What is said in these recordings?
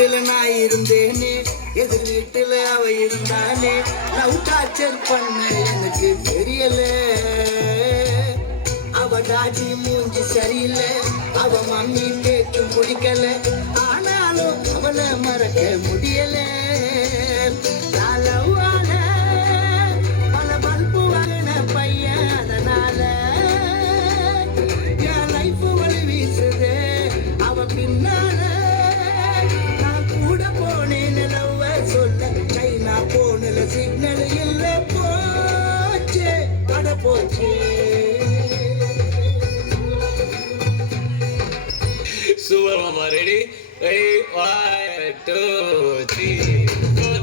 வீட்டுல நான் இருந்தேனே, எதிர் வீட்டுல அவ இருந்தானே. லவ் டார்ச்சர் பண்ண எனக்கு தெரியல. அவ டாடி மூஞ்சி சரியில்லை, அவ மம்மி பேச்சு முடிக்கல. ஆனாலும் அவளை மறக்க முடியல. பல பல்பு வாங்கின பையன், அதனால என் லைஃப் வழி வீசுது அவ பின்னால. நான் கூட போனேன் நிலவ சொல்ல, சைனா போனல சிக்னல் இல்ல, போச்சு அட போச்சு. Super Mama, ready? Ready? 1, 2, 3, 4.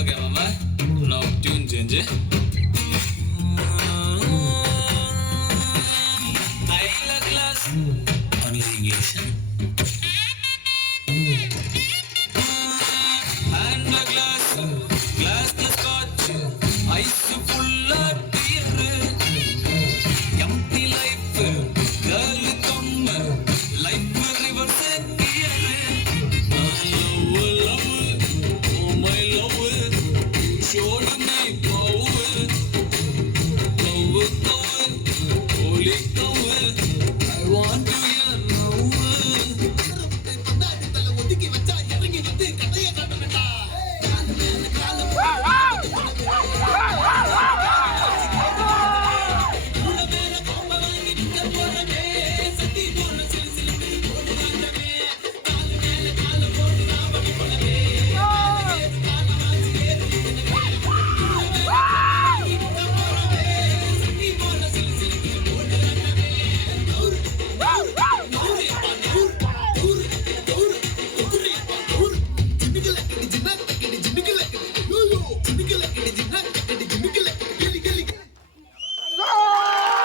Okay, Mama. Now tune change. I class. Only English. And a glass. Glass the scotch. Ice full of beer. Empty life. Girl come. Life reverse gear.